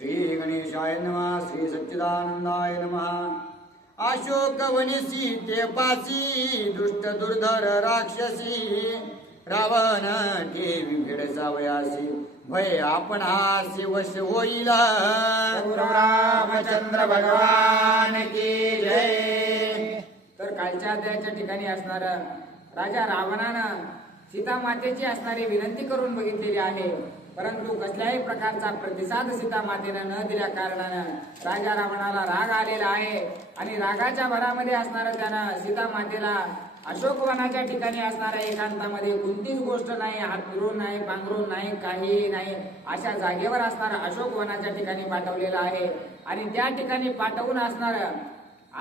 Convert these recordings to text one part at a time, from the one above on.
श्री गणेशाय नमः. श्री सच्चिदानंदाय नमः. अशोकवनी सीतेपासी दुष्ट दुर्धर राक्षसी रावण देवी भेड जावयासी भय आपण हासी वश होईल. रामचंद्र भगवान की जय. तर कालच्या अध्यायाच्या ठिकाणी असणार राजा रावणानं सीता मातेची असणारी विनंती करून बघितलेली आहे, परंतु कसल्याही प्रकारचा प्रतिसाद सीता मातेनं न दिल्या कारणानं राजा रावणाला राग आलेला आहे आणि रागाच्या भरामध्ये असणारं त्यानं सीता मातेला अशोकवनाच्या ठिकाणी असणाऱ्या एकांतामध्ये कोणतीच गोष्ट नाही, हात फिरून नाही, पांघरून नाही, काही नाही, अशा जागेवर असणारं अशोकवनाच्या ठिकाणी पाठवलेलं आहे. आणि त्या ठिकाणी पाठवून असणारं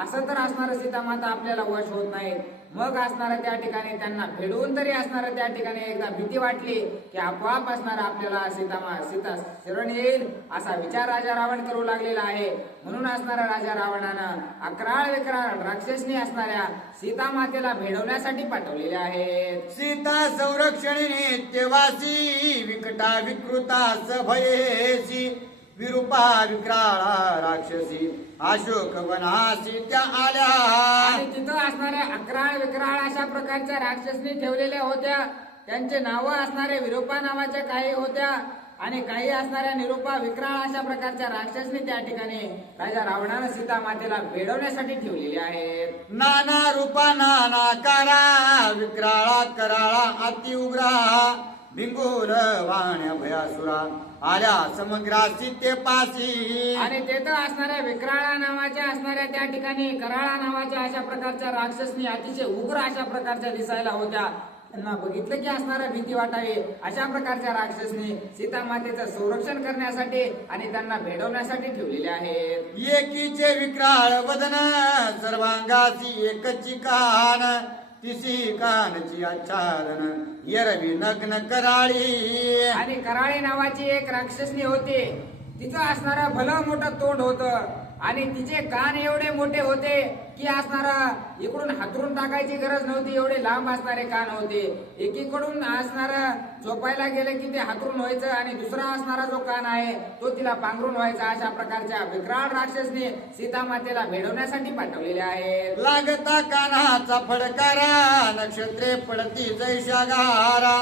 असं तर असणारं सीता माता आपल्याला वश होत नाही. मग असणारं त्या ठिकाणी त्यांना फेडून तरी असणारं त्या ठिकाणी एकदा भीती वाटली की आपोआप असणारं आपल्याला सीता शरण येईल असा विचार राजा रावण करू लागलेला आहे. म्हणून असणारा राजा रावणानं अकराळ विकराळ राक्षसनी असणाऱ्या सीता मातेला भेडवण्यासाठी पाठवलेले आहेत. सीता संरक्षणी नित्यवासी विकटा विकृता भयेसी विरूपा विक्राळा राक्षसी अशोक वनासी त्या आल्या. आणि तिथं असणाऱ्या अकराळ विक्राळ अशा प्रकारच्या राक्षसनी ठेवलेल्या होत्या. त्यांचे नावं असणारे विरूपा नावाच्या काही होत्या आणि काही असणाऱ्या निरूपा विक्राळ अशा प्रकारच्या राक्षसनी त्या ठिकाणी राजा रावणानं सीता मातेला भेडवण्यासाठी ठेवलेले आहेत. नाना रूपा नाना कारा विक्राळा कराळा अति उग्रा भिंगूर वाण्या भयासुरा आल्या समग्रा सीतेपासी. आणि तेथं असणाऱ्या विक्राळा नावाच्या असणाऱ्या त्या ठिकाणी कराळा नावाच्या अशा प्रकारच्या राक्षसनी अतिशय उग्र अशा प्रकारच्या दिसायला होत्या. त्यांना बघितलं की असणारा भीती वाटावी अशा प्रकारच्या राक्षसनी सीता मातेचं संरक्षण करण्यासाठी आणि त्यांना भेडवण्यासाठी ठेवलेले आहेत. एकीचे विक्राळ वदन सर्वांगाची एकची कान तिसी कानची आच्छादन यरवी नग्न कराळी. आणि कराळी नावाची एक राक्षसनी होती. तिचं असणारं भलं मोठं तोंड होतं आणि तिचे कान एवढे मोठे होते की असणारा इकडून हातरून टाकायची गरज नव्हती, एवढे लांब असणारे कान होते. एकीकडून असणारं झोपायला गेले की ते हातरून व्हायचं आणि दुसरा असणारा जो कान आहे तो तिला पांघरून व्हायचा. अशा प्रकारच्या विक्राळ राक्षसने सीता मातेला भेडवण्यासाठी पाठवलेले आहेत. लागता कानाचा फडकारा नक्षत्रे पडती जैशागारा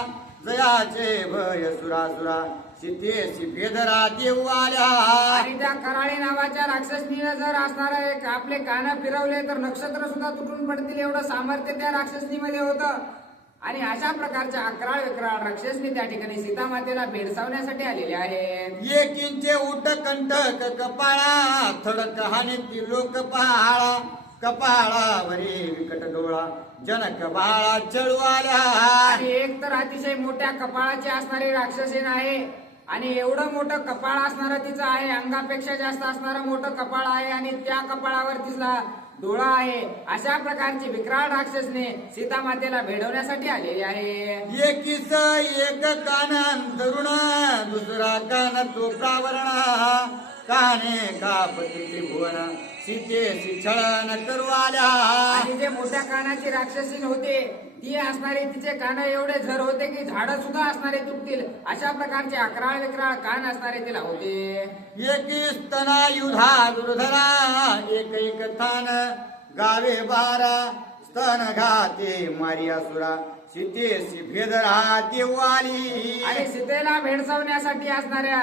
जयाचे भय सुरासुरा सीतेसी भेदरा देऊ आल्या. आणि त्या कराळी नावाच्या राक्षसनीनं जर असणारा एक आपले कान फिरवले तर नक्षत्र सुद्धा तुटून पडतील एवढं सामर्थ्य त्या राक्षसनीमध्ये होतं. आणि अशा प्रकारच्या अकराळ विक्राळ राक्षसनी त्या ठिकाणी सीता मातेला भेडसावण्यासाठी आलेले आहेत. एकींचे उठ कंटक कपाळा थडक हानीती लोक पहाळा कपाळावरी विकट डोळा जनक बाळा चळू आल्या. आणि एक तर अतिशय मोठ्या कपाळाची असणारी राक्षसीन आहे आणि एवढं मोठं कपाळ असणारं तिचं आहे, अंगापेक्षा जास्त असणारं मोठं कपाळ आहे आणि त्या कपाळावर तिला डोळा आहे. अशा प्रकारची विक्राळ राक्षसने सीता मातेला भेडवण्यासाठी आलेली आहे. एकीच एक कान तरुण दुसरा कान तो प्रावरणा काने कापती त्रिभुवन सीतेसी छळन करू आल्या. आणि जे मोठ्या कानाची राक्षसीन होते ती असणारे तिचे कान एवढे झर होते की झाडं सुद्धा असणारे तुटतील अशा प्रकारचे अकराळ विक्राळ कान असणारे तिला होते. एकी स्तना युधा दुर्धरा एक एक थान गावे बारा स्तन घाते मारियासुरा सीतेसी भेदरा देऊ आली. आणि सीतेला भेडसावण्यासाठी असणाऱ्या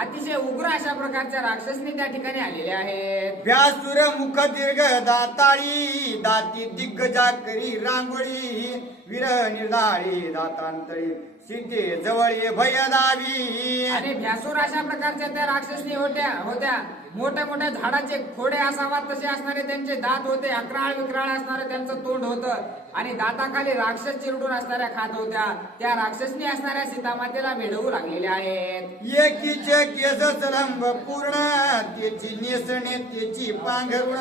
अतिशय उग्र अशा प्रकारच्या राक्षसनी त्या ठिकाणी आलेल्या आहेत. व्यासुर मुख दीर्घ दाताळी दाती दिग्गजा करी रांगोळी वीर निर्धाळी दातांतळी सीते जवळ ये भय दावी. आणि भ्यासूर अशा प्रकारच्या त्या राक्षसनी होत्या. मोठ्या मोठ्या झाडाचे खोडे असावात तसे असणारे त्यांचे दात होते. अकराळ विक्राळ असणारे त्यांचं तोंड होतं आणि दाताखाली राक्षस चिरडून असणाऱ्या खात होत्या. त्या राक्षसनी असणाऱ्या सीतामातेला भेडवू लागलेल्या आहेत. एकीचे केस चलंब पूर्ण त्याची नेसणे त्याची पांघरुण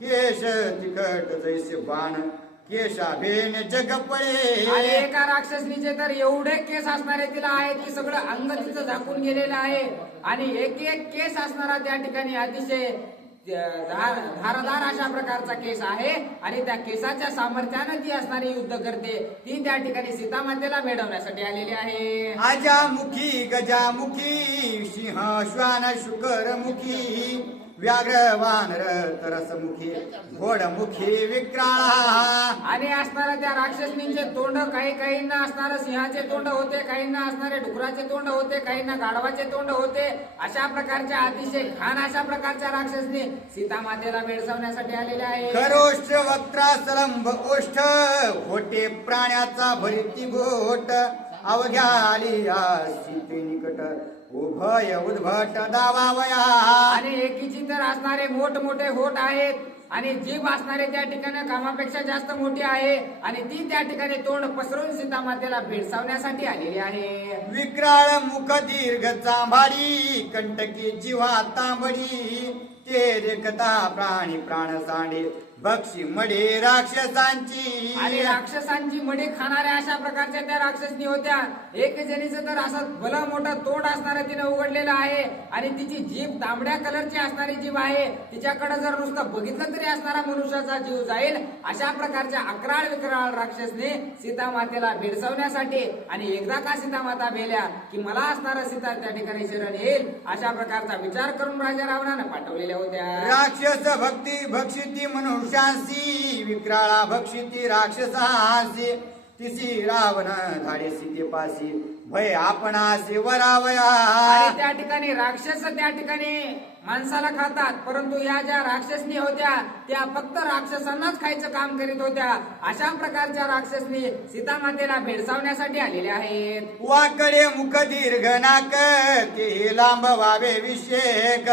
केश तिखट जैसे बाण केशाभेन जग पळे. आणि एका राक्षसनीचे तर एवढे केस असणारे तिला आहेत की सगळं अंग तिचं झाकून गेलेलं आहे आणि एक एक केस असणारा त्या ठिकाणी अतिशय धारदार अशा प्रकारचा केस आहे आणि त्या केसाच्या सामर्थ्यानं ती असणारी युद्ध करते. ती त्या ठिकाणी सीतामातेला भेडवण्यासाठी आलेली आहे. अजामुखी गजामुखी सिंह श्वान शुकरमुखी व्याघ्र वानर तरसमुखी घोडमुखी विक्राळा. आणि असणाऱ्या त्या राक्षसनींचे तोंड काहींना असणारं सिंहाचे तोंड होते, काहींना असणारे डुकराचे तोंड होते, काहींना गाढवाचे तोंड होते. अशा प्रकारच्या अतिशय घाण अशा प्रकारच्या राक्षसनी सीतामातेला भेडसावण्यासाठी आलेल्या आहे. खरोष्ट वक्त्रा सलंब ओष्ठ होटे प्राण्याचा भरिती घोट अवघ्या आलिया सीते निकट उभय उद्भट दावावया. आणि एकीची तर असणारे मोठमोठे होठ आहेत आणि जीभ असणारे त्या ठिकाणी कामापेक्षा जास्त मोठी आहे आणि ती त्या ठिकाणी तोंड पसरून सीतामातेला भेडसावण्यासाठी आलेली आहे. विक्राळ मुख दीर्घ चांभाडी कंटकी जिव्हा तांबडी ते देखता प्राणी प्राण सांडे बक्षी मडे राक्षसांची. आणि राक्षसांची मडी खाणाऱ्या अशा प्रकारच्या त्या राक्षसनी होत्या. एक जणीचं तर असं भलं मोठं तोंड असणारं तिने उघडलेलं आहे आणि तिची जीभ तांबड्या कलरची असणारी जीभ आहे. तिच्याकडे जर नुसतं बघितलं तरी असणारा मनुष्याचा जीव जाईल. अशा प्रकारच्या अकराळ विक्राळ राक्षसने सीतामातेला भेडसावण्यासाठी आणि एकदा का सीतामाता भेल्या की मला असणारा सीता त्या ठिकाणी शरण येईल अशा प्रकारचा विचार करून राजा रावणानं पाठवलेल्या होत्या. राक्षस भक्ती भक्षिती मनुष्यांसी विक्राळा भक्षिती राक्षसांसी तिसी रावण धाडे सीतेपासी भय आपणासी वरावया. आणि त्या ठिकाणी राक्षस त्या ठिकाणी माणसाला खातात, परंतु या ज्या राक्षसनी होत्या त्या फक्त राक्षसांनाच खायचं काम करीत होत्या. अशा प्रकारच्या राक्षसनी सीतामातेला भेडसावण्यासाठी आलेल्या आहेत. वाकडे मुख दीर्घ नाक ते लांब व्हावे विषेक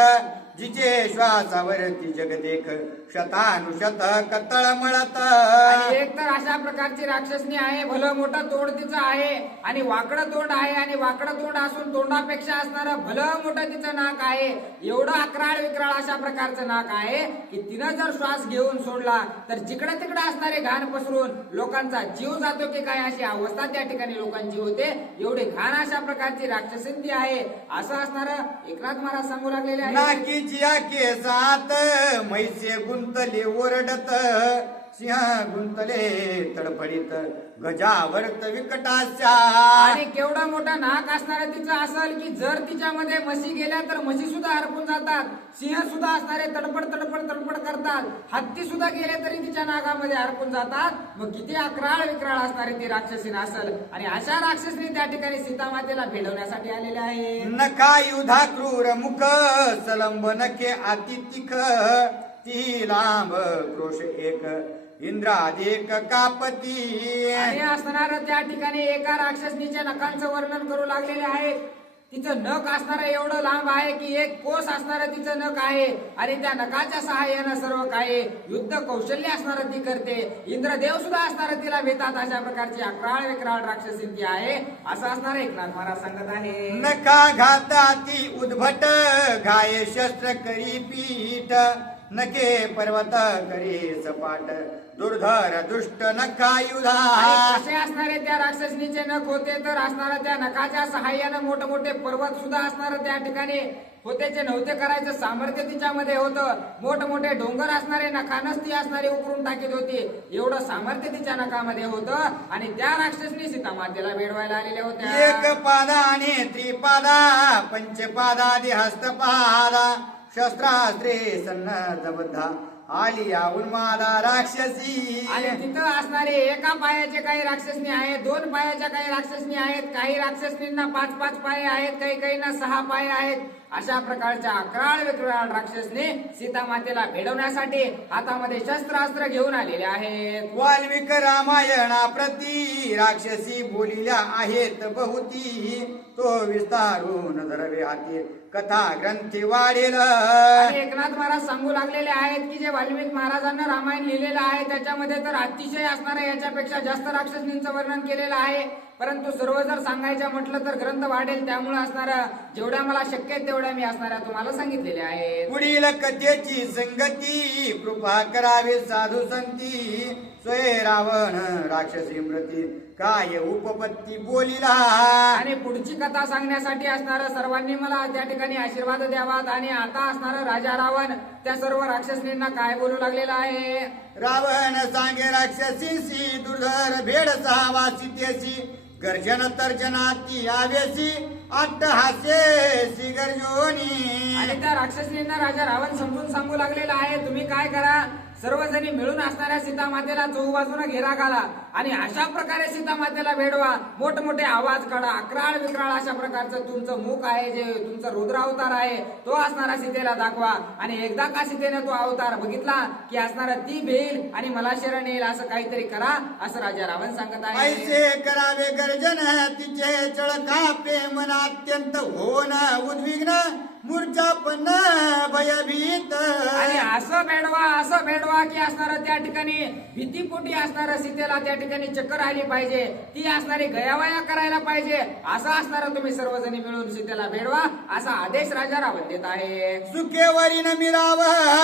जिचे श्वासावरती जगदेख शतानुशत कतळ मळत. आणि एक तर अशा प्रकारची राक्षसनी आहे, भलं मोठं तोंड तिचं आहे आणि वाकडं तोंड आहे आणि वाकडं तोंड असून तोंडापेक्षा असणारं भलं मोठं तिचं नाक आहे. एवढं अकराळ विक्राळ अशा प्रकारचं नाक आहे की तिनं जर श्वास घेऊन सोडला तर जिकडे तिकडे असणारे घाण पसरून लोकांचा जीव जातो की काय अशी अवस्था त्या ठिकाणी लोकांची होते. एवढी घाण अशा प्रकारची राक्षसी ती आहे असं असणारं एकनाथ महाराज सांगू लागलेले आहे. नाकीच्या केसात मैसे गुंतले ओरडत सिंह गुंतले तडफडीत गजावर्त विकटाच्या. आणि केवढा मोठा नाक असणारं तिचं असेल की जर तिच्यामध्ये म्हशी गेल्या तर म्हशी सुद्धा हरपून जातात. सिंह सुद्धा असणारे तडपड तडपड तडपड करतात. हत्ती सुद्धा गेले तरी तिच्या नाकामध्ये हरपून जातात. मग किती अकराळ विक्राळ असणारी ती राक्षसीन असेल आणि अशा राक्षसीने त्या ठिकाणी सीतामातेला भेडवण्यासाठी आलेल्या आहे. नका युधा क्रूर मुख सलंब नखे अति तिख ती लांब क्रोश एक इंद्रादेक कापती. आणि असणार त्या ठिकाणी एका राक्षसनीच्या नखांचं वर्णन करू लागलेले आहे. तिचं नख असणारं एवढं लांब आहे की एक कोस असणारं तिचं नख आहे आणि त्या नखाच्या सहाय्यानं सर्व काही युद्ध कौशल्य असणारं ती करते. इंद्रदेव सुद्धा असणारं तिला भेटतात. अशा प्रकारची अकराळ विक्राळ राक्षसी ती आहे असं असणार एकनाथ महाराज सांगत आहे. नका घाता ती उद्भट घाये शस्त्र करी पीठ नके पर्वत करी सपाट दुर्धर दुष्ट नखायुधा. असे असणारे त्या राक्षसनीचे नख होते तर असणाऱ्या त्या नखाच्या सहाय्यानं मोठमोठे पर्वत सुद्धा असणार त्या ठिकाणी होतेचे नव्हते करायचं सामर्थ्य तिच्यामध्ये होतं. मोठमोठे डोंगर असणारे नखानच ती असणारी उकरून टाकीत होती. एवढं सामर्थ्य तिच्या नखामध्ये होतं आणि त्या राक्षसनी सीतामातेला भेडवायला आलेल्या होत्या. एक पादाने त्रिपादा पंचपादादि हस्तपादा शस्त्रास्त्रे सन्नद्धबद्धा आलिया उन्मादा राक्षसी. आणि तिथं असणारे एका पायाचे काही राक्षसनी आहेत, दोन पायाच्या काही राक्षसनी आहेत, काही राक्षसनींना 5-5 पाय आहेत, काही 6 पाय आहेत. अशा प्रकारच्या अकराळ विक्राळ राक्षसने सीतामातेला भेडवण्यासाठी हातामध्ये शस्त्रास्त्र घेऊन आलेले आहेत. वाल्मिक रामायणाप्रती राक्षसी बोलिल्या आहेत बहुती तो विस्तारून धरवे हाती कथा ग्रंथी वाढेल. आणि एकनाथ महाराज सांगू लागलेले आहेत की जे वाल्मिक महाराजांना रामायण लिहिलेलं आहे त्याच्यामध्ये तर अतिशय असणाऱ्या याच्यापेक्षा जास्त राक्षसनींचं वर्णन केलेलं आहे. परंतु सर्व जर सांगायचं म्हटलं तर ग्रंथ वाढेल. त्यामुळे असणाऱ्या जेवढ्या मला शक्य आहे तेवढ्या मी असणाऱ्या तुम्हाला सांगितलेल्या आहेत. पुढील कथेची संगती कृपा करावी साधू संती स्वय रावण राक्षसी प्रती काय उपपत्ती बोलिला. आणि पुढची कथा सांगण्यासाठी असणार सर्वांनी मला त्या ठिकाणी आशीर्वाद द्यावात. आणि आता असणार राजा रावण त्या सर्व राक्षसींना काय बोलू लागलेला आहे. रावण सांगे राक्षसीसी दुर्धर भेड सहावा सीतेसी गर्जन तर्जनाती आवेसी अट्टहासेसी गर्जोनी. आणि त्या राक्षसींना राजा रावण समजून सांगू लागलेला आहे, तुम्ही काय करा, सर्वजणी मिळून असणाऱ्या सीता मातेला चौबाजूला घेरा घाला आणि अशा प्रकारे सीता मातेला भेडवा, मोठमोठे आवाज काढा, अकराळ विक्राळ अशा प्रकारचं तुमचं मुख आहे, जे तुमचा रुद्र अवतार आहे तो असणारा सीतेला दाखवा. आणि एकदा का सीतेने तो अवतार बघितला की असणारा ती भेल आणि मला शरण येईल असं काहीतरी करा असं राजा रावण सांगत आहे. ऐसे करावे गर्जन तिचे चळकापे मन अत्यंत होन उद्विग्न मूर्छापन्न भयभीत. आणि असं भेडवा की असणार त्या ठिकाणी भीतीपोटी असणार सीतेला त्या ठिकाणी चक्कर आली पाहिजे, ती असणारी गयावया करायला पाहिजे, असं असणार तुम्ही सर्वजणी मिळून सीतेला भेडवा असा आदेश राजा रावण देत आहे. सुखेवरीन मिराव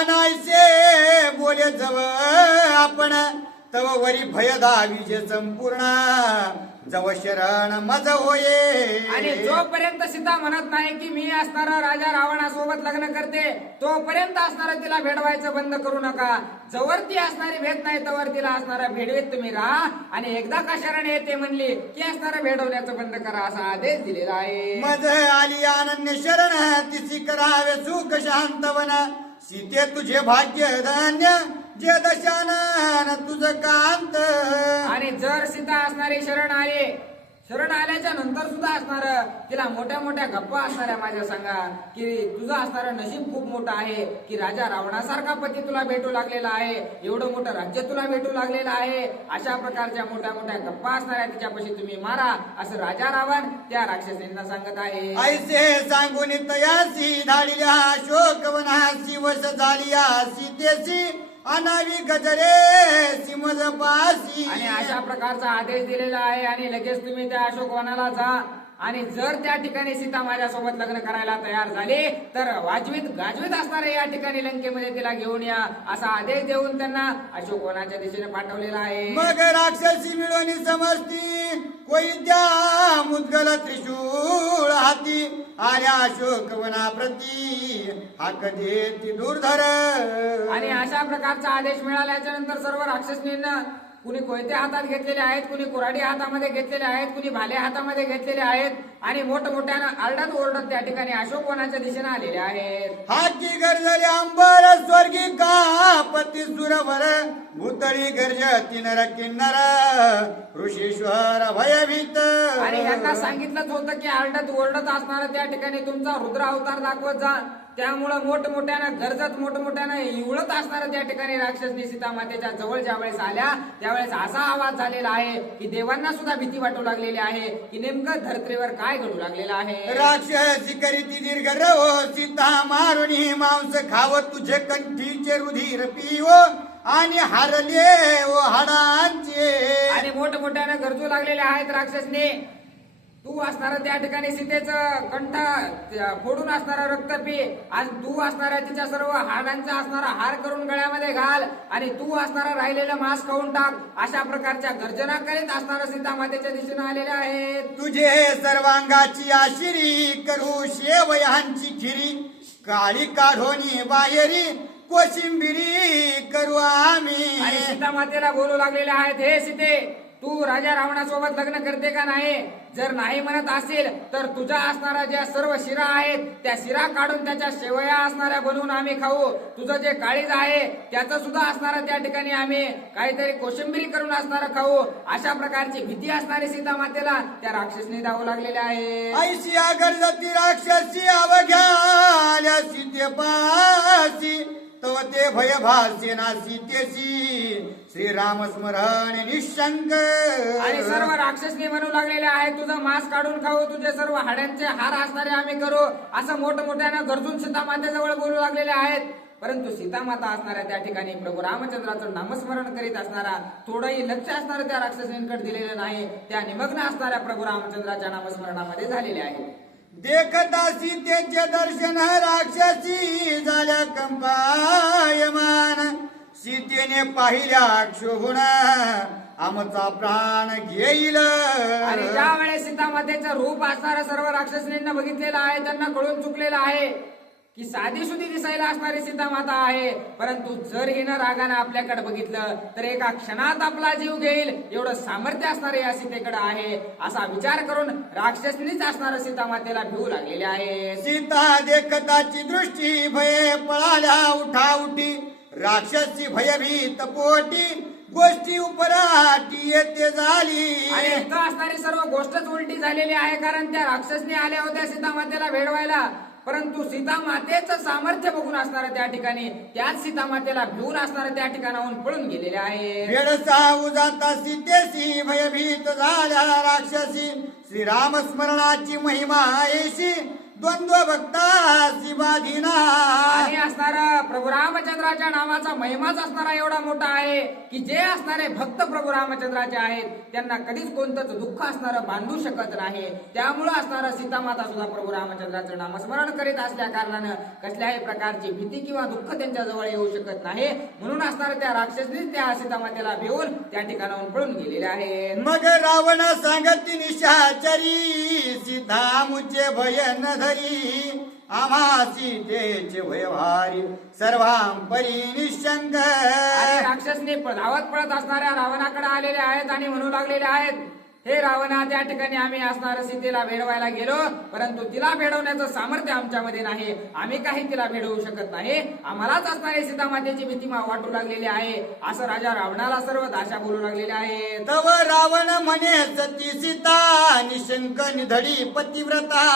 नाहीसे बोले जव आपण तव वरी भय दाविजे संपूर्ण जव शरण मज होये. आणि जोपर्यंत सीता म्हणत नाही की मी असणारा राजा रावणासोबत लग्न करते तोपर्यंत असणारा तिला भेडवायचं बंद करू नका. जवळ ती असणारी भेट नाही तवर तिला असणारा भेडवेत तुम्ही राहा. आणि एकदा का शरण येते म्हणली की असणारा भेडवण्याचं बंद करा असा आदेश दिलेला आहे. मज आली अनन्य शरण तिसी करावे सुख शांतवन सीते तुझे भाग्य धन्य जे दशानन तुझ कांत. आणि जर सीता असणारी शरण आल्याच्या नंतर सुद्धा असणार तिला मोठ्या मोठ्या गप्पा असणाऱ्या माझ्या सांगा की तुझं असणारं नशीब खूप मोठं आहे की राजा रावणासारखा पती तुला भेटू लागलेला आहे, एवढं मोठं राज्य तुला भेटू लागलेलं आहे, अशा प्रकारच्या मोठ्या मोठ्या गप्पा असणाऱ्या तिच्यापाशी तुम्ही मारा असं राजा रावण त्या राक्षसींना सांगत आहे. ऐसे सांगून तयासी धाडिल्या शोकवनासी वश झालिया सीतेसी अनावी गजरे सिमज पासी. आणि अशा प्रकारचा आदेश दिलेला आहे. आणि लगेच तुम्ही त्या अशोकवनाला जा आणि जर त्या ठिकाणी सीता माझ्यासोबत लग्न करायला तयार झाली तर वाजवीत गाजवीत असणारे या ठिकाणी लंकेमध्ये तिला घेऊन या असा आदेश देऊन त्यांना अशोकवनाच्या दिशेने पाठवलेला आहे. मग राक्षसी मिळवणी समजती कोयत्या मुद्गल त्रिशूळ हाती आल्या अशोकवना प्रती हाक देती दुर्धर. आणि अशा प्रकारचा आदेश मिळाल्याच्या नंतर सर्व राक्षसनींना कुणी कोयते हातात घेतलेले आहेत, कुणी कुऱ्हाडी हातामध्ये घेतलेले आहेत, कुणी भाले हातामध्ये घेतलेले आहेत आणि मोठमोठ्यानं आरडत ओरडत त्या ठिकाणी अशोकवनाच्या दिशेने आलेले आहेत. हाकी गरजले अंबर स्वर्गी कापती सुरवर भूतळी गर्जती नर किन्नर ऋषीश्वर भयभीत. आणि यांना सांगितलंच होतं की आरडत ओरडत असणार त्या ठिकाणी तुमचा रुद्र अवतार दाखवत जा. त्यामुळं मोठमोठ्यानं गरजत मोठमोठ्यानं इवळत असणार त्या ठिकाणी राक्षसनी सीता मातेच्या जवळ ज्या वेळेस आल्या त्यावेळेस असा आवाज झालेला आहे की देवांना सुद्धा भीती वाटू लागलेली आहे की नेमकं धरत्रीवर काय घडू लागलेलं आहे. राक्षसी करीती दीर्घ रवो सीता मारुणी मांस खाव तुझे कंठीचे रुधिर पिवो आणि हरले ओ हाडांचे. आणि मोठमोठ्यानं गरजू लागलेले आहेत राक्षसने. तू असणारा त्या ठिकाणी सीतेचं कंठ फोडून असणारा रक्त पी आणि तू असणारा तिच्या सर्व हाडांचा असणारा हार करून गळ्यामध्ये घाल आणि तू असणारा राहिलेलं मांस खाऊन टाक अशा प्रकारच्या गर्जना करीत असणारा सीता मातेच्या दिशेने आलेल्या आहेत. तुझे सर्वांगाची आशिरी करू शेवयांची खिरी काळी काढोनी बाहेरी कोशिंबिरी करू आम्ही. आणि सीता मातेला बोलू लागलेले आहेत, हे सीते तू राजा रावणासोबत लग्न करते का नाही? जर नाही म्हणत असेल तर तुझ्या असणाऱ्या ज्या सर्व शिरा आहेत त्या शिरा काढून त्याच्या शेवया असणाऱ्या बनवून आम्ही खाऊ. तुझं जे काळीज आहे त्याचं सुद्धा असणारं त्या ठिकाणी आम्ही काहीतरी कोशिंबिरी करून असणारं खाऊ. अशा प्रकारची भीती असणारी सीता मातेला त्या राक्षसने दावू लागलेले आहे. ऐशी गरजती राक्षसी अवघ्या सीते पासी तव ते भय भासे ना सीतेसी श्रीराम स्मरण निशंक. आणि सर्व राक्षसनी म्हणू लागलेले आहे तुझं मांस काढून खाऊ, तुझे सर्व हाड्यांचे हार असणारे आम्ही करू असं मोठमोठ्यानं गरजून सीता मातेजवळ बोलू लागलेले आहेत. परंतु सीतामाता असणाऱ्या त्या ठिकाणी प्रभू रामचंद्राचं नामस्मरण करीत असणारा थोडंही लक्ष असणारं त्या राक्षसींकडे दिलेलं नाही. त्या निमग्न असणाऱ्या प्रभू रामचंद्राच्या नामस्मरणामध्ये झालेले आहे. देखता सीतेचे दर्शन राक्षसी झाल्या कंपायमान सीतेने पाहिल्या क्षोभून आमचा प्राण घेईल. आणि ज्या वेळेस सीतामातेचं रूप असणाऱ्या सर्व राक्षसींना बघितलेलं आहे, त्यांना कळून चुकलेलं आहे की साधी सुधी दिसायला असणारी सीतामाता आहे, परंतु जर हिनं रागानं आपल्याकडे बघितलं तर एका क्षणात आपला जीव घेईल एवढं सामर्थ्य असणारे या सीतेकडे आहे, असा विचार करून राक्षसनीच असणाऱ्या सीतामातेला भिवू लागलेले आहे. सीता देखताची दृष्टी भये पळाल्या उठाउठी, राक्षसी भयभीत पोटी गोष्टी उपराटी येते झाली. आणि इथं असणारी सर्व गोष्टच उलटी झालेली आहे, कारण त्या राक्षसनी आल्या होत्या सीतामातेला भेडवायला, परंतु सीतामातेचं सामर्थ्य बघून असणाऱ्या त्या ठिकाणी त्याच सीतामातेला भिवून असणाऱ्या त्या ठिकाणाहून पळून गेलेले आहे. भेडसाऊ जाता सीतेशी भयभीत झाल्या राक्षसी, श्रीराम स्मरणाची महिमा ऐशी द्वंद्व भक्तासी बाधिना. आणि असणारा प्रभू रामचंद्राच्या नावाचा महिमाच असणारा एवढा मोठा आहे की जे असणारे भक्त प्रभू रामचंद्राचे आहेत त्यांना कधीच कोणतंच दुःख असणारं बांधू शकत नाही. त्यामुळं असणारा सीतामाता सुद्धा प्रभू रामचंद्राचं नामस्मरण करीत असल्या कारणानं कसल्याही प्रकारची भीती किंवा दुःख त्यांच्या जवळ येऊ शकत नाही. म्हणून असणाऱ्या त्या राक्षसनीच त्या सीतामातेला भिवून त्या ठिकाणाहून पळून गेलेले आहे. मग रावण सांगती निशाचरी, सीता मुचे भय न धरी, आम्हा सीतेचे भय भारी सर्वांपरी निशंक. आणि राक्षसने धावत पळत असणाऱ्या रावणाकडे आलेले आहेत आणि म्हणू लागलेले आहेत, हे रावणा, त्या ठिकाणी आम्ही असणार सीतेला भेडवायला गेलो, परंतु तिला भेडवण्याचं सामर्थ्य आमच्यामध्ये नाही, आम्ही काही तिला भेडवू शकत नाही, आम्हालाच असणारी सीतामातेची भीती वाटू लागलेली आहे, असं राजा रावणाला सर्व दाशा बोलू लागलेले आहे. तव रावण म्हणे सती सीता, निशंक निधडी पतिव्रता,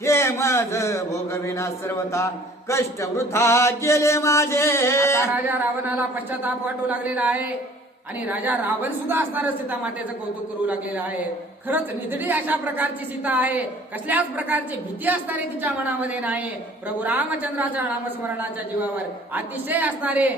हे मज भोगविना सर्वता, कष्ट वृथा गेले माझे. आता राजा रावणाला पश्चाताप वाटू लागलेला आहे आणि राजा रावण सुद्धा असणारं सीतामातेचं कौतुक करू लागलेलं आहे. खरंच निधडी अशा प्रकारची सीता आहे, कसल्याच प्रकारची भीती असणारी तिच्या मनामध्ये नाही. प्रभू रामचंद्राच्या नामस्मरणाच्या जीवावर अतिशय असणारे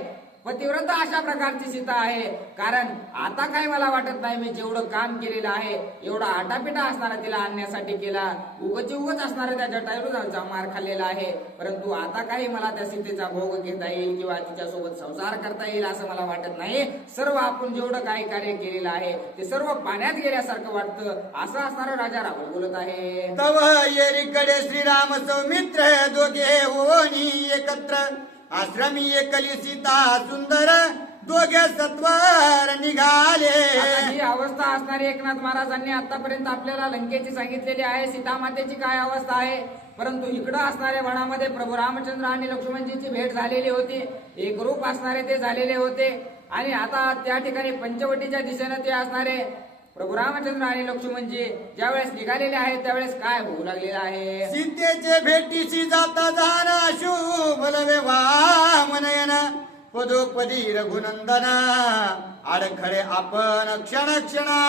पतिव्रत अशा प्रकारची सीता आहे. कारण आता काही मला वाटत नाही मी जेवढं काम केलेलं आहे एवढा आटापिटा असणारा तिला आणण्यासाठी केला, उगच असणारा त्या जटायूचा मार खाल्लेला आहे, परंतु आता काही मला त्या सीतेचा भोग घेता येईल किंवा तिच्यासोबत संसार करता येईल असं मला वाटत नाही. सर्व आपण जेवढं काही कार्य केलेलं आहे ते सर्व पाण्यात गेल्यासारखं वाटतं, असं असणारा राजा रावण बोलत आहे. तव येरीकडे श्रीराम सौमित्र दोघे होनी एकत्र, आश्रमी एकली सीता सुंदर दोघे सत्वर निघाले. ही अवस्था असणारी एकनाथ महाराजांनी आतापर्यंत आपल्याला लंकेची सांगितलेली आहे, सीतामातेची काय अवस्था आहे, परंतु इकडं असणाऱ्या वनामध्ये प्रभू रामचंद्र आणि लक्ष्मणजीची भेट झालेली होती, एक रूप असणारे ते झालेले होते. आणि आता त्या ठिकाणी पंचवटीच्या दिशेने ते असणारे प्रभू रामचंद्र आणि लक्ष्मणजी ज्यावेळेस निघालेले आहेत त्यावेळेस काय होऊ लागलेलं आहे. सीतेचे भेटीशी जाता जाना शुभ लवे वामनयन, पदोपदी रघुनंदन आडखडे आपण क्षण क्षणा.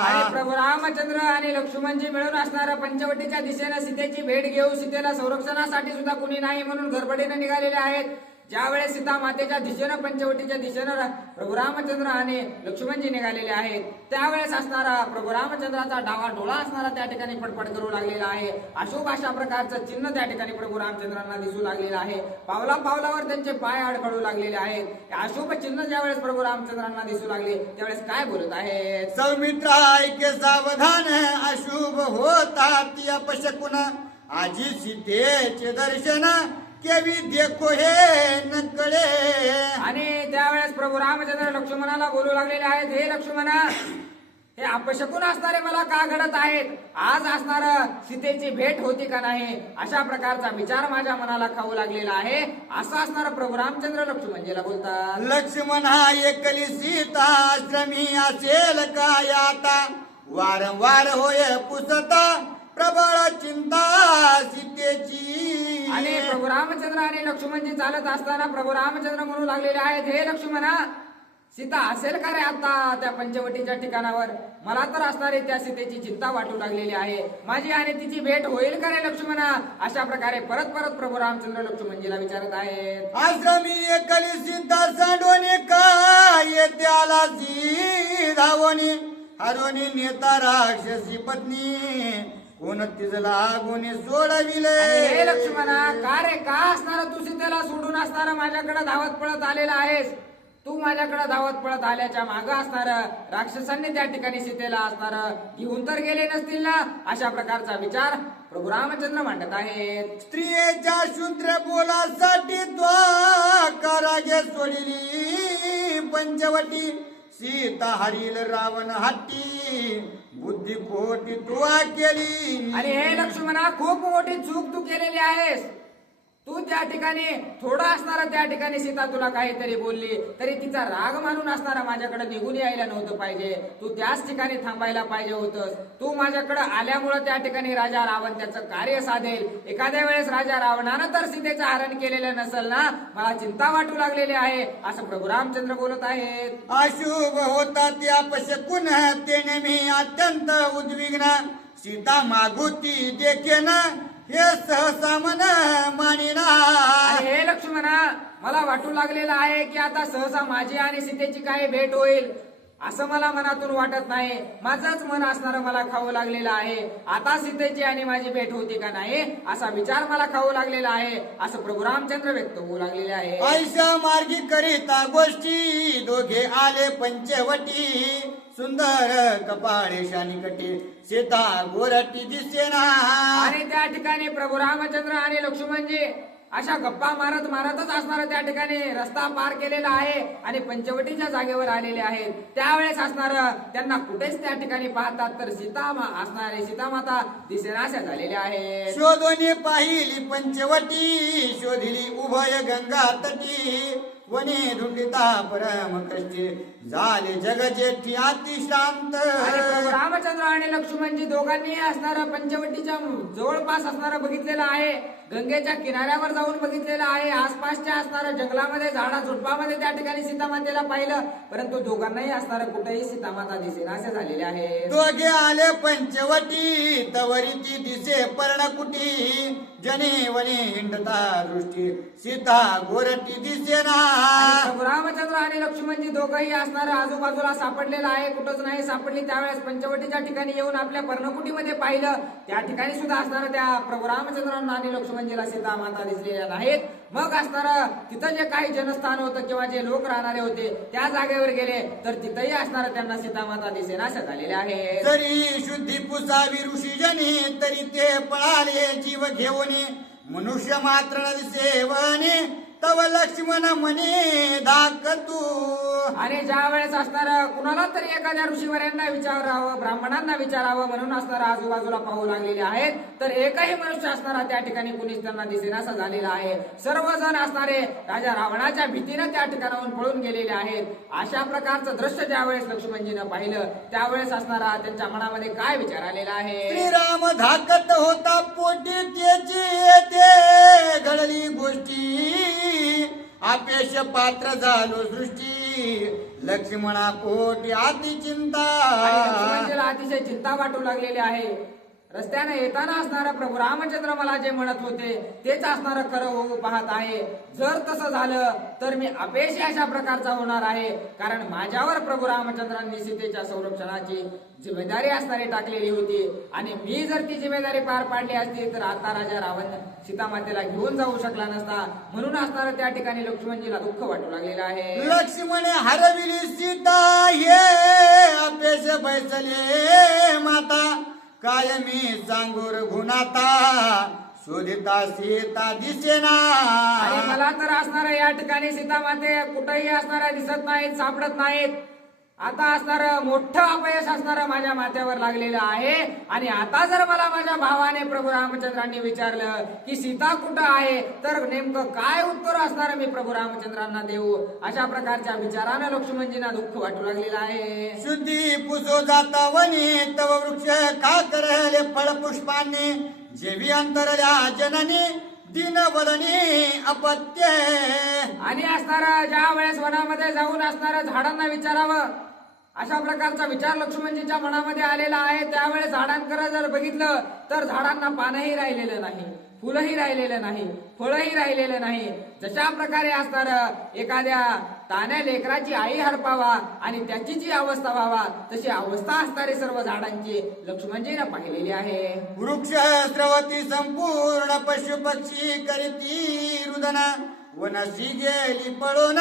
आणि प्रभू रामचंद्र आणि लक्ष्मणजी मिळून असणाऱ्या पंचवटीच्या दिशेने सीतेची भेट घेऊ, सीतेला संरक्षणासाठी सुद्धा कुणी नाही म्हणून गडबडीने निघालेले आहेत. ज्यावेळेस सीता मातेच्या दिशेनं पंचवटीच्या दिशेनं प्रभू रामचंद्र आणि लक्ष्मणजी निघालेले आहेत त्यावेळेस असणारा प्रभू रामचंद्राचा डावा डोळा असणारा त्या ठिकाणी फडफड करू लागलेला आहे. अशुभ अशा प्रकारचं चिन्ह त्या ठिकाणी प्रभू रामचंद्रांना दिसू लागलेलं आहे. पावला पावलावर त्यांचे पाय अडखळू लागलेले आहेत. अशुभ चिन्ह ज्यावेळेस प्रभू रामचंद्रांना दिसू लागले त्यावेळेस काय बोलत आहेत. सौमित्र ऐके सावधान, अशुभ होता ती अपशकुन, आजी सीतेचे दर्शन केवी देखो हे नकळे. आणि त्यावेळेस प्रभू रामचंद्र लक्ष्मणाला बोलू लागलेले आहेत, हे लक्ष्मणा, हे अपशकुन असणारे मला का घडत आहेत, आज असणार सीतेची भेट होती का नाही अशा प्रकारचा विचार माझ्या मनाला खाऊ लागलेला आहे, असं असणार प्रभू रामचंद्र लक्ष्मणजीला बोलतात. लक्ष्मण हा एकली सीता आश्रमी असेल काय आता, वारंवार होय पुसता प्रबळ चिंता सीतेची. आणि प्रभू रामचंद्र आणि लक्ष्मणजी चालत असताना प्रभू रामचंद्र म्हणू लागलेले आहेत, हे लक्ष्मणा, सीता असेल का रे आता त्या पंचवटीच्या ठिकाणावर, मला तर असणारी त्या सीतेची चिंता वाटू लागलेली आहे, माझी आणि तिची भेट होईल का रे लक्ष्मणा, अशा प्रकारे परत परत प्रभू रामचंद्र लक्ष्मणजीला विचारत आहेत. आश्रमी एकली सीता सांडोनी काय येते आला सी धावोनी, हरोनी नेता राक्षसी पत्नी कोण तिचं लागून सोडविले. हे लक्ष्मणा, का रे, का असणार तू सीतेला सोडून असणार माझ्याकडे धावत पळत आलेला आहेस, तू माझ्याकडे धावत पळत आल्याच्या मागं असणार राक्षसांनी त्या ठिकाणी सीतेला असणार घेऊन तर गेले नसतील ना, अशा प्रकारचा विचार प्रभू रामचंद्र मांडत आहेत. स्त्रियेच्या शूद्र बोलासाठी द्वारागे सोडली पंचवटी, सीता हरील रावण हट्टी, बुद्धी पोटी तुआ केली. आणि हे लक्ष्मणा, खूप मोठी चूक तू केलेली आहेस. तू त्या ठिकाणी थोडं असणारा त्या ठिकाणी सीता तुला काहीतरी बोलली तरी तिचा राग मानून असणारा माझ्याकडे निघून यायला नव्हतं पाहिजे. तू त्याच ठिकाणी थांबायला पाहिजे होतंस. तू माझ्याकडे आल्यामुळं त्या ठिकाणी राजा रावण त्याचं कार्य साधेल. एखाद्या वेळेस राजा रावणानं तर सीतेचं हरण केलेलं नसेल ना, मला चिंता वाटू लागलेली आहे, असं प्रभू रामचंद्र बोलत आहेत. अशुभ होता ते अपशकुन, तेने मी अत्यंत उद्विग्न, सीता मागुती देखेन, हे सहसा मन मानिना. आणि हे लक्ष्मणा, मला वाटू लागलेलं आहे की आता सहसा माझी आणि सीतेची काही भेट होईल असं मला मनातून वाटत नाही. माझंच मन असणारं मला खाऊ लागलेलं आहे. आता सीतेची आणि माझी भेट होती का नाही असा विचार मला खाऊ लागलेला आहे, असं प्रभू रामचंद्र व्यक्त होऊ लागलेले आहे. आयुष्य मार्गी करिता गोष्टी, दोघे आले पंचवटी, सुंदर कपाळे शानिकटी, सीता गोरटी दिसेना. आणि त्या ठिकाणी प्रभू रामचंद्र आणि लक्ष्मणजी अशा गप्पा मारत मारतच असणार त्या ठिकाणी रस्ता पार केलेला आहे आणि पंचवटीच्या जागेवर आलेले आहेत. त्यावेळेस असणार त्यांना कुठेच त्या ठिकाणी पाहतात तर असणारे सीतामाता दिसेनाशा झालेल्या आहेत. शोधोनी पाहिली पंचवटी, शोधिली उभय गंगा तटी, वने धुंडिता परम कष्टी, झाले जग जेठी अति शांत. आणि प्रभू रामचंद्र आणि लक्ष्मणजी दोघांनी असणार पंचवटीच्या जवळपास असणार बघितलेलं आहे. गंगेच्या किनाऱ्यावर जाऊन बघितलेलं आहे. आसपासच्या असणाऱ्या जंगलामध्ये झाडा झुडपामध्ये त्या ठिकाणी सीतामातेला पाहिलं, परंतु दोघांनाही असणार कुठेही सीतामाता दिसेनासे झालेले आहे. दोघे आले पंचवटी, तवरी ती दिसे पर्णकुटी, जने वने हिंडता दृष्टी, सीता गोरटी दिसेना. प्रभू रामचंद्र आणि लक्ष्मणजी दोघंही असणार आजूबाजूला सापडलेलं आहे, कुठंच नाही सापडली. त्यावेळेस पंचवटीच्या ठिकाणी येऊन आपल्या पर्णकुटीमध्ये पाहिलं, त्या ठिकाणी सुद्धा असणार त्या प्रभू रामचंद्रांना आणि लक्ष्मणजीला सीता माता दिसलेल्या नाहीत. मग असणार तिथं जे काही जनस्थान होतं किंवा जे लोक राहणारे होते त्या जागेवर गेले तर तिथंही असणार त्यांना सीता माता दिसेनाशा झालेल्या आहे. तरी शुद्धी पुसावी ऋषीजनी, तरी ते पळाले जीव घेऊन, मनुष्य मात्र न दिसेवनी, तव लक्ष्मण म्हणे धाक तू. आणि ज्या वेळेस असणार कुणाला तरी एखाद्या ऋषीवर्यांना विचारावं, ब्राह्मणांना विचारावं म्हणून असणार आजूबाजूला पाहू लागलेले आहेत, तर एकही मनुष्य असणारा त्या ठिकाणी कुणीच त्यांना दिसेनासा झालेला आहे. सर्वजण असणारे राजा रावणाच्या भीतीनं त्या ठिकाणाहून पळून गेलेले आहेत. अशा प्रकारचं दृश्य ज्यावेळेस लक्ष्मणजीनं पाहिलं त्यावेळेस असणारा त्यांच्या मनामध्ये काय विचार आलेला आहे. श्रीराम धाकत होता पोटी, त्याची येते घडली गोष्टी, अपेश पात्र झालो सृष्टी, लक्ष्मणा पोटी अति चिंता. लक्ष्मणजीला अतिशय चिंता वाटू लागलेली आहे. रस्त्याने येताना असणारा प्रभू रामचंद्र मला जे म्हणत होते तेच असणारं खरं होऊ पाहत आहे. जर तसं झालं तर मी अपयशी अशा प्रकारचा होणार आहे, कारण माझ्यावर प्रभू रामचंद्रांनी सीतेच्या संरक्षणाची जिम्मेदारी असणारी टाकलेली होती आणि मी जर ती जिम्मेदारी पार पाडली असती तर आता राजा रावण सीतामातेला घेऊन जाऊ शकला नसता. म्हणून असणारं त्या ठिकाणी लक्ष्मणजीला दुःख वाटू लागलेलं आहे. लक्ष्मणे हरविली सीता, हे अपेश बैसले माता, कायमी सांगोर गुणाता, शोधिता सीता दिसेना. आणि मला तर असणाऱ्या या ठिकाणी सीतामाते कुठेही असणाऱ्या दिसत नाहीत, सापडत नाहीत. आता असणारं मोठं अपयश असणारं माझ्या माथ्यावर लागलेलं आहे. आणि आता जर मला माझ्या भावाने प्रभू रामचंद्रांनी विचारलं की सीता कुठं आहे तर नेमकं काय उत्तर असणार मी प्रभू रामचंद्रांना देऊ, अशा प्रकारच्या विचारानं लक्ष्मणजींना दुःख वाटू लागलेलं आहे. शुद्धी पुसो जाता वनी, तव वृक्ष का करले फळ पुष्पांनी, जेवी अंतरल्या जननी, दिन वदनी अपत्य. आणि असणारा ज्या वेळेस वनामध्ये जाऊन असणाऱ्या झाडांना विचारावं अशा प्रकारचा विचार लक्ष्मणजीच्या मनामध्ये आलेला आहे. त्यावेळेस झाडांकडे जर बघितलं तर झाडांना पानही राहिलेलं नाही, फुलंही राहिलेलं नाही, फळही राहिलेलं नाही. जशा प्रकारे असणार एखाद्या तान्या लेकराची आई हरपावा आणि त्याची जी अवस्था व्हावा तशी अवस्था असणारी सर्व झाडांची लक्ष्मणजीनं पाहिलेली आहे. वृक्ष स्रवती संपूर्ण, पशु पक्षी करीती रुदन, वनसी गेली पळून,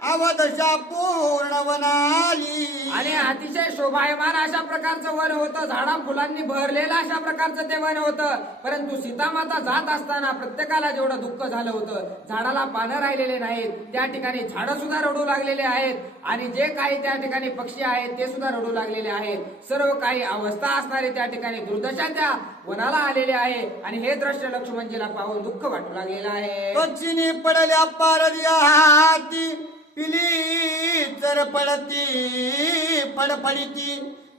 अवदशा पूर्ण वनाली. आणि अतिशय शोभायमान अशा प्रकारचं वन होतं, झाडा फुलांनी भरलेलं अशा प्रकारचं ते वन होतं. परंतु सीतामाता जात असताना प्रत्येकाला जेवढं दुःख झालं होतं, झाडाला पानं राहिलेले नाहीत, त्या ठिकाणी झाडं सुद्धा रडू लागलेले आहेत आणि जे काही त्या ठिकाणी पक्षी आहेत ते सुद्धा रडू लागलेले आहेत. सर्व काही अवस्था असणारे त्या ठिकाणी दुर्दशा त्या वनाला आलेले आहे आणि हे दृश्य लक्ष्मणजीला पाहून दुःख वाटू लागलेलं आहे. पक्षिणी पडल्या पारदिया हाती, पिली चर पडती पडपडिती,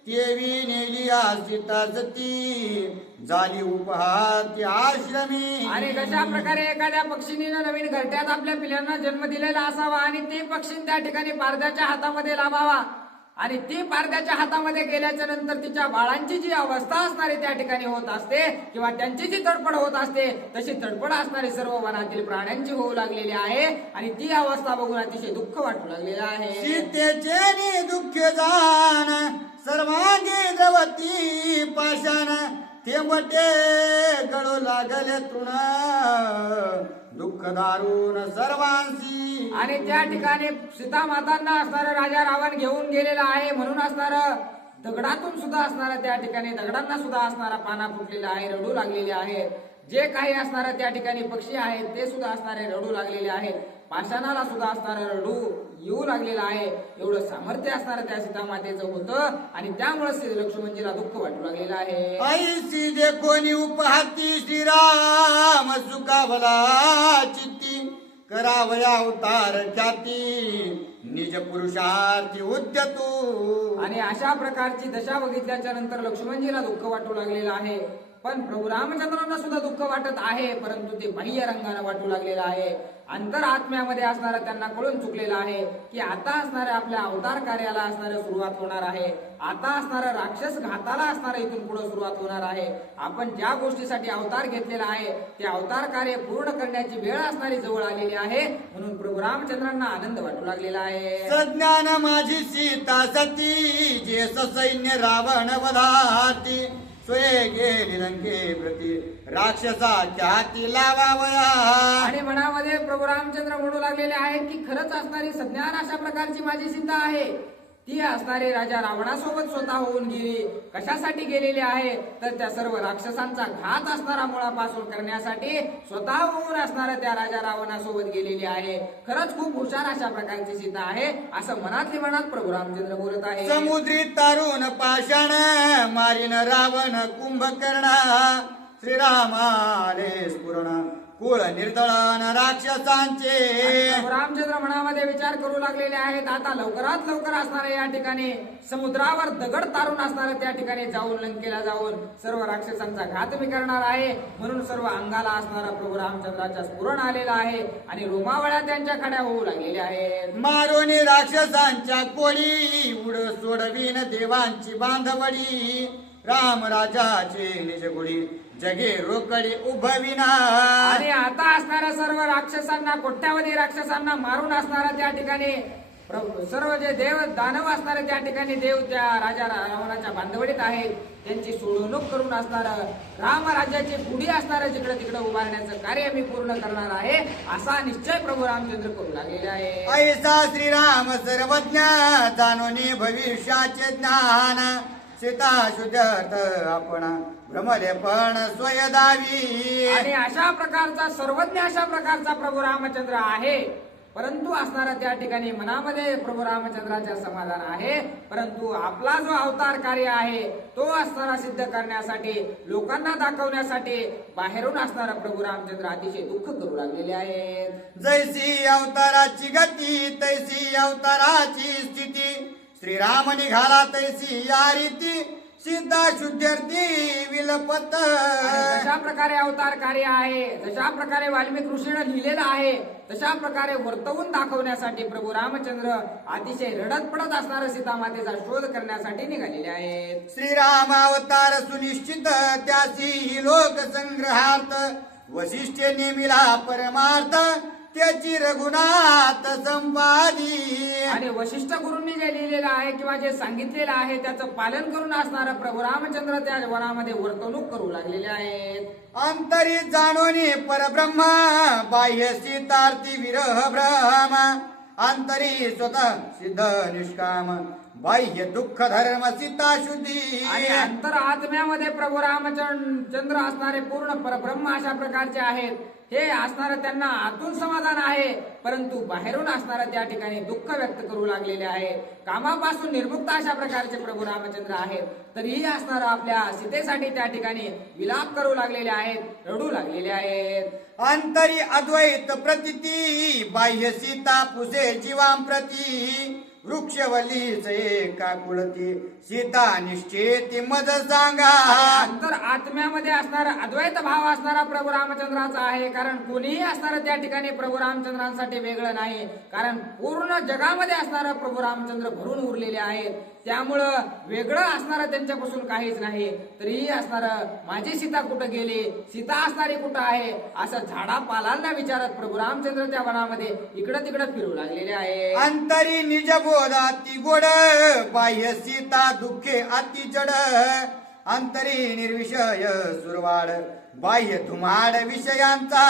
तेवी नेली सीता सती, झाली उपहाती आश्रमी. आणि कशा प्रकारे एखाद्या पक्षीने नवीन घरट्यात आपल्या पिल्यांना जन्म दिलेला असावा आणि ते पक्षी त्या ठिकाणी पारद्याच्या हातामध्ये लाभावा आणि ती पारद्याच्या हातामध्ये गेल्याच्या नंतर तिच्या बाळांची जी अवस्था असणारी त्या ठिकाणी होत असते किंवा त्यांची जी तडफड होत असते तशी तडफड असणारी सर्व वनातील प्राण्यांची होऊ लागलेली आहे आणि ती अवस्था बघून अतिशय दुःख वाटू लागलेलं आहे. सीतेचे दुःख जाण सर्वांगी द्रवती पाषाण, थेंबटे गळू लागले तृण दुःख दारुण सर्वांशी. आणि त्या ठिकाणी सीता मातांना असणारं राजा रावण घेऊन गेलेला आहे म्हणून असणारं दगडातून सुद्धा असणारं त्या ठिकाणी दगडांना सुद्धा असणारा पाना फुटलेला आहे, रडू लागलेले आहे. जे काही असणारं त्या ठिकाणी पक्षी आहेत ते सुद्धा असणारे रडू लागलेले आहेत. पाषाणाला सुद्धा असणारं रडू येऊ लागलेलं आहे. एवढं सामर्थ्य असणारं त्या सीता मातेचं होतं आणि त्यामुळे लक्ष्मणजीला दुःख वाटू लागलेलं आहे. ऐसी देखोनी उपहाती श्रीराम सुखावला चित्ती, करावया अवतार ख्याती निज पुरुषार्थी उद्यतू. आणि अशा प्रकारची दशा बघितल्याच्या नंतर लक्ष्मणजीला दुःख वाटू लागलेलं आहे. पण प्रभू रामचंद्रांना सुद्धा दुःख वाटत आहे परंतु ते बाह्य रंगाने वाटू लागलेलं आहे. अंतर आत्म्यामध्ये असणारं त्यांना कळून चुकलेलं आहे की आता असणाऱ्या आपल्या अवतार कार्याला असणारं सुरुवात होणार आहे. आता असणारं राक्षस घाताला असणारं इथून पुढे सुरुवात होणार आहे. आपण ज्या गोष्टीसाठी अवतार घेतलेला आहे ते अवतार कार्य पूर्ण करण्याची वेळ असणारी जवळ आलेली आहे. म्हणून प्रभू रामचंद्रांना आनंद वाटू लागलेला आहे. सज्ञान माझी सीता सती, जे सैन्य रावण वधाती, सोये गेली लंके प्रती राक्षसा ख्याती लावावया. आणि मनामध्ये प्रभू रामचंद्र म्हणू लागलेले आहेत की खरंच असणारी सज्ञान अशा प्रकारची माझी सीता आहे. ती असणारी राजा रावणासोबत स्वतः होऊन गेली. कशासाठी गेलेली आहे तर त्या सर्व राक्षसांचा घात असणारा मुळापासून करण्यासाठी स्वतः होऊन असणाऱ्या त्या राजा रावणासोबत गेलेली आहे. खरंच खूप हुशार अशा प्रकारची सीता आहे असं मनातली मनात प्रभू रामचंद्र बोलत आहे. समुद्री तारुण पाषाण, मारिन रावण कुंभकर्ण, श्रीरामाले स्फुरण कुळ निर्दळन राक्षसांचे. रामचंद्र मनामध्ये विचार करू लागलेले आहेत आता लवकरात लवकर असणाऱ्या या ठिकाणी समुद्रावर दगड तारून असणाऱ्या त्या ठिकाणी जाऊन लंकेला जाऊन सर्व राक्षसांचा घात मी करणार आहे. म्हणून सर्व अंगाला असणारा प्रभू रामचंद्राच्या स्फुरण आलेला आहे आणि रोमावळ्या त्यांच्या खड्या होऊ लागलेल्या आहेत. मारोनी राक्षसांच्या कोळी, उड सोडवीन देवांची बांधवडी, राम राजाचे निज गुडी जगे रोकडी उभविना. आणि आता असणाऱ्या सर्व राक्षसांना कोट्यावधी राक्षसांना मारून असणारा त्या ठिकाणी सर्व जे देव दानव असणारे त्या ठिकाणी देव त्या राजा रावणाच्या बांधवडीत आहेत. त्यांची सोडवणूक करून असणारं रामराज्याची पुढी असणारं जिकडे तिकडे उभारण्याचं कार्य मी पूर्ण करणार आहे असा निश्चय प्रभू रामचंद्र करू लागलेले आहे. ऐसा श्रीराम सर्वज्ञ, जाणोनी भविष्याचे ज्ञान, सीता शुद्ध आपण भ्रमले पण स्वयदावी. आणि अशा प्रकारचा सर्वज्ञ अशा प्रकारचा प्रभू रामचंद्र आहे. परंतु असणारा त्या ठिकाणी मनामध्ये प्रभू रामचंद्राचे समाधान आहे. परंतु आपला जो अवतार कार्य आहे तो असणारा सिद्ध करण्यासाठी लोकांना दाखवण्यासाठी बाहेरून असणारा प्रभू रामचंद्र अतिशय दुःख करू लागलेले आहेत. जैसी अवताराची गती तैसी अवताराची स्थिती, श्रीराम निघाला तैसी या रीती, सीता शुद्ध्यर्थी विलपत. जशा प्रकारे अवतार कार्य आहे, जशा प्रकारे वाल्मिक ऋषीने लिहिलेलं आहे तशा प्रकारे वर्तवून दाखवण्यासाठी प्रभू रामचंद्र अतिशय रडत पडत असणाऱ्या सीतामातेचा शोध करण्यासाठी निघालेले आहेत. श्रीराम अवतार सुनिश्चित, त्याची लोक संग्रहार्थ, वशिष्ठे नेमिला परमार्थ, त्याची रघुनाथ संपादी. आणि वशिष्ठ गुरूंनी जे लिहिलेलं आहे किंवा जे सांगितलेलं आहे त्याचं पालन करून असणारा प्रभू रामचंद्र त्या वनामध्ये वर्तवणूक करू लागलेले आहेत. अंतरी जाणोनी परब्रह्म, बाह्य सीतार्थी विरह ब्रह्म, अंतरी स्वतः सिद्ध निष्काम बाह्य दुःख धर्म सीता शुद्धी आणि अंतर आत्म्यामध्ये प्रभू रामचंद्र असणारे पूर्ण परब्रह्म अशा प्रकारचे आहेत. हे असणारं त्यांना आतून समाधान आहे, परंतु बाहेरून असणारं त्या ठिकाणी दुःख व्यक्त करू लागलेले आहे. कामापासून निर्मुक्त अशा प्रकारचे प्रभू रामचंद्र आहेत. तरीही असणारं आपल्या सीतेसाठी त्या ठिकाणी विलाप करू लागलेले आहेत, रडू लागलेले आहेत. अंतरी अद्वैत प्रतीती बाह्य सीता पुसे जीवां प्रती वृक्षवल्लीच एका कुळती सीता निश्चेती मज सांगा. अंतर आत्म्यामध्ये असणारा अद्वैत भाव असणारा प्रभू रामचंद्राचा आहे. कारण कोणीही असणारं त्या ठिकाणी प्रभू रामचंद्रांसाठी वेगळं नाही. कारण पूर्ण जगामध्ये असणारं प्रभू रामचंद्र भरून उरलेले आहेत. त्यामुळं वेगळं असणारं त्यांच्यापासून काहीच नाही. तरीही असणारं माझी सीता कुठं गेली, सीता असणारी कुठं आहे, असं झाडापालांना विचारत प्रभू रामचंद्र त्या वनामध्ये इकडं तिकडं फिरू लागलेले आहे. अंतरी निज बोधाती गोड बाह्य सीता दुःखे अति जड अंतरी निर्विषय सुरवाड बाह्य धुमाड विषयांचा.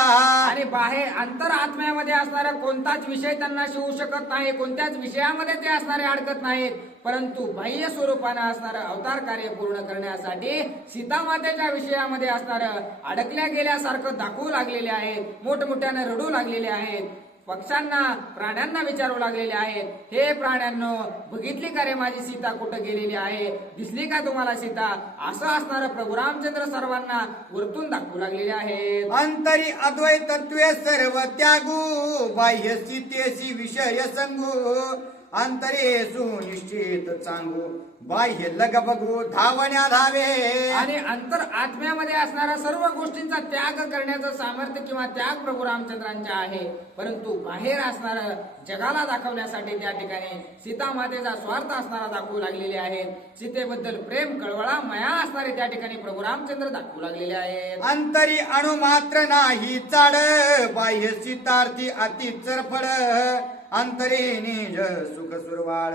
आणि बाहेर अंतर आत्म्यामध्ये असणारा कोणताच विषय त्यांना शिवू शकत नाही, कोणत्याच विषयामध्ये ते असणारे अडकत नाहीत. परंतु बाह्य स्वरूपानं असणारं अवतार कार्य पूर्ण करण्यासाठी सीतामातेच्या विषयामध्ये असणारं अडकल्या गेल्यासारखं दाखवू लागलेले आहेत. मोठमोठ्याने रडू लागलेले आहेत. पक्ष्यांना प्राण्यांना विचारू लागलेले आहेत, हे प्राण्यांनो बघितली का रे माझी सीता कुठं गेलेली आहे, दिसली का तुम्हाला सीता, असं असणारं प्रभू रामचंद्र सर्वांना वरतून दाखवू लागलेले आहेत. अंतरी अद्वैतत्वे सर्व त्यागू बाह्य सीतेशी विषय संगू अंतरे सुनिश्चित सांगू बाह्य लग बघू धावण्या धावे. आणि अंतर आत्म्यामध्ये असणाऱ्या सर्व गोष्टींचा त्याग करण्याचं सामर्थ्य किंवा त्याग प्रभू रामचंद्रांचे आहे. परंतु बाहेर असणारं जगाला दाखवण्यासाठी त्या ठिकाणी सीता मातेचा स्वार्थ असणारा दाखवू लागलेले आहेत. सीतेबद्दल प्रेम कळवळा मया असणारे त्या ठिकाणी प्रभू रामचंद्र दाखवू लागलेले आहेत. अंतरी अणु मात्र नाही चाड बाह्य सीतार्थी अति चरफड अंतरी निज सुख सुरवाड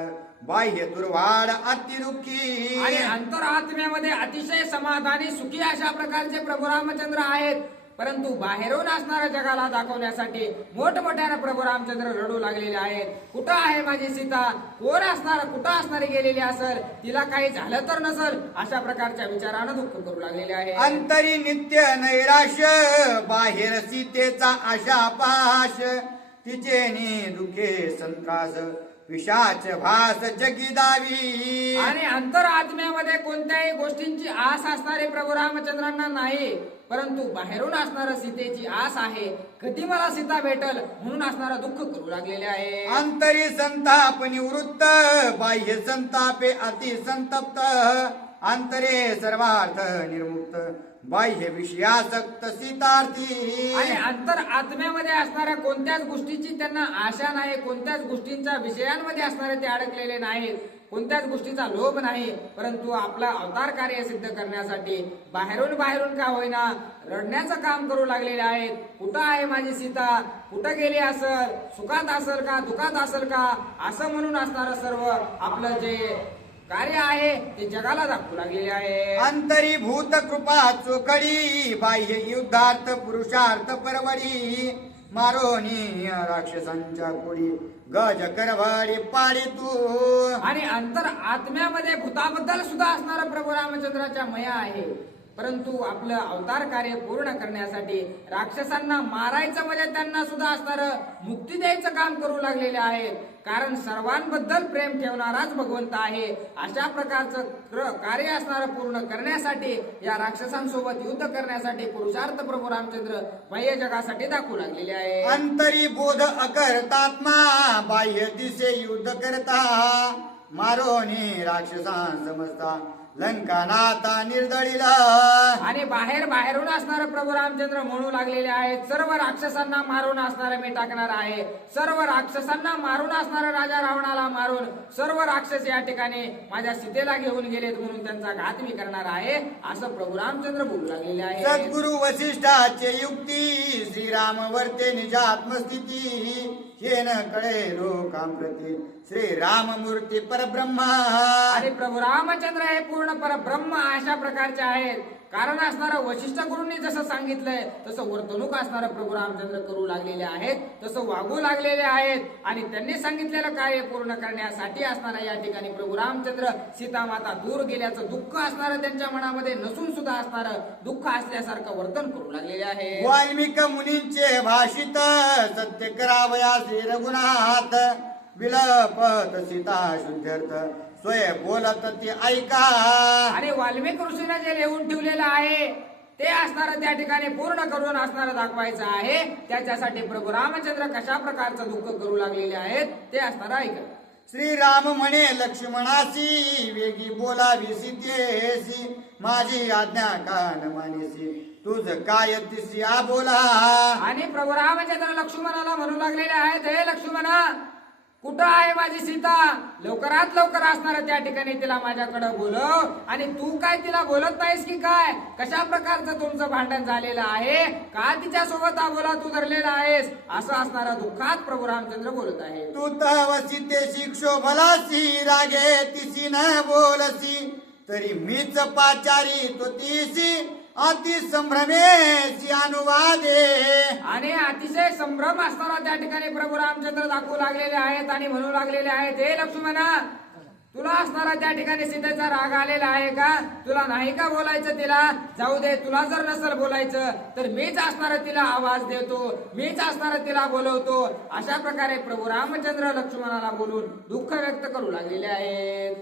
बाह्य दुर्वाड अति दुःखी. आणि अंतर आत्म्यामध्ये अतिशय समाधानी सुखी अशा प्रकारचे प्रभू रामचंद्र आहेत. परंतु बाहेरून असणाऱ्या जगाला दाखवण्यासाठी मोठमोठ्याने प्रभू रामचंद्र रडू लागलेले आहेत. कुठं आहे माझी सीता, कोण असणार, कुठं असणारी गेलेली असेल, तिला काही झालं तर नसल, अशा प्रकारच्या विचारानं दुःख करू लागलेले आहे. अंतरी नित्य नैराश बाहेर सीतेचा आशा पाश तिचे नि दुखे संत्रास विषाच भास जगी दावी. आणि अंतर आत्म्यामध्ये कोणत्याही गोष्टींची आस असणारे प्रभू रामचंद्रांना नाही, परंतु बाहेरून असणारं सीतेची आस आहे. कधी मला सीता भेटल म्हणून असणारं दुःख करू लागलेले आहे. अंतरी संताप निवृत्त बाह्य संतापे अति संतप्त अंतरे सर्वार्थ निर्मुक्त बाह्य विषयासक्त सीतार्थी. आणि अंतर आत्म्यामध्ये असणाऱ्या कोणत्याच गोष्टीची त्यांना आशा नाही, कोणत्याच गोष्टींच्या विषयांमध्ये असणारे ते अडकलेले नाहीत, कोणत्याच गोष्टीचा लोभ नाही. परंतु आपला अवतार कार्य सिद्ध करण्यासाठी बाहेरून का होईना रडण्याचं काम करू लागलेले आहेत. कुठं आहे माझी सीता, कुठं गेली असेल, सुखात असेल का दुखात असेल का, असं म्हणून असणारं सर्व आपलं जे कार्य आहे ते जगाला दाखवू लागलेले आहे. अंतरी भूत कृपा चोखडी बाह्य युद्धार्थ पुरुषार्थ परवडी मारोनी राक्षसांच्या कोडी गज करवाडी पाडी तू. आणि अंतर आत्म्यामध्ये भूताबद्दल सुद्धा असणारा प्रभू रामचंद्राच्या मया आहे. परंतु आपलं अवतार कार्य पूर्ण करण्यासाठी राक्षसांना मारायचं म्हणजे त्यांना सुद्धा असणारं मुक्ती द्यायचं काम करू लागलेले आहेत. कारण सर्वांबद्दल प्रेम ठेवणाराच भगवंत आहे. अशा प्रकारचं कार्य असणारं पूर्ण करण्यासाठी या राक्षसांसोबत युद्ध करण्यासाठी पुरुषार्थ प्रभू रामचंद्र बाह्य जगासाठी दाखवू लागलेले आहे. अंतरी बोध अकर्तात्मा बाह्य दिसे युद्ध करता मारोनी राक्षसां समजता लंकानाथा निर्दळीला. आणि बाहेरून असणारे प्रभू रामचंद्र म्हणू लागलेले आहेत, सर्व राक्षसांना मारून असणारे मी टाकणार आहे. सर्व राक्षसांना मारून असणारा राजा रावणाला मारून सर्व राक्षस या ठिकाणी माझ्या सीतेला घेऊन गेलेत म्हणून त्यांचा घात मी करणार आहे, असं प्रभू रामचंद्र बोलू लागलेले आहे. सद्गुरु वसिष्ठाचे युक्ती श्रीराम वर्ते निज आत्मस्थिती हे न कळे लोकांप्रती श्री राममूर्ती परब्रह्मा. आणि प्रभू रामचंद्र हे पूर्ण परब्रह्म अशा प्रकारचे आहेत. कारण असणारं वशिष्ठ गुरूंनी जसं सांगितलंय तसं वर्तणूक असणारं प्रभू रामचंद्र करू लागलेले आहेत, तसं वागू लागलेले आहेत आणि त्यांनी सांगितलेलं कार्य पूर्ण करण्यासाठी असणारा या ठिकाणी प्रभू रामचंद्र सीतामाता दूर गेल्याचं दुःख असणारं त्यांच्या मनामध्ये नसून सुद्धा असणारं दुःख असल्यासारखं वर्तन करू लागलेले आहे. वाल्मिक मुनींचे भाषित सत्य करावयासी रघुनाथ विलपत सीता शुद्धर्थ स्वय बोलत ती ऐका. आणि वाल्मिक ऋषीने जे लिहून ठेवलेलं आहे ते असणारं त्या ठिकाणी पूर्ण करून असणारं दाखवायचं आहे. त्याच्यासाठी प्रभू रामचंद्र कशा प्रकारचं दुःख करू लागलेले आहेत ते असणारं ऐका. श्रीराम म्हणे लक्ष्मणासी वेगी बोलावी सीतेसी माझी आज्ञा कान मानेसी तुझ काय तिसी बोला. आणि प्रभू रामचंद्र लक्ष्मणाला म्हणू लागलेले आहेत, हे लक्ष्मणा कुठं आहे माझी सीता, लवकरात लवकर असणार त्या ठिकाणी तिला माझ्याकडे बोलव. आणि तू काय तिला बोलत नाहीस की काय, कशा प्रकारचं तुमचं भांडण झालेलं आहे, का तिच्या सोबत बोला तू धरलेला आहेस, असं असणारा दुःखात प्रभू रामचंद्र बोलत आहे. तू तव सीतेशी क्षोभलासी रागे तिसी न बोलसी तरी मीच पाचारी तो तिसी अति संभ्रमेशी अनुवादे. आणि अतिशय संभ्रम असताना त्या ठिकाणी प्रभू रामचंद्र दाखवू लागलेले आहेत आणि म्हणू लागलेले आहेत, हे लक्ष्मणा तुला असणारा त्या ठिकाणी सीतेचा राग आलेला आहे का, तुला नाही का बोलायचं तिला, जाऊ दे, तुला जर नसेल बोलायचं तर मीच असणार तिला आवाज देतो, मीच असणार तिला बोलवतो. अशा प्रकारे प्रभू रामचंद्र लक्ष्मणाला बोलून दुःख व्यक्त करू लागलेले आहेत.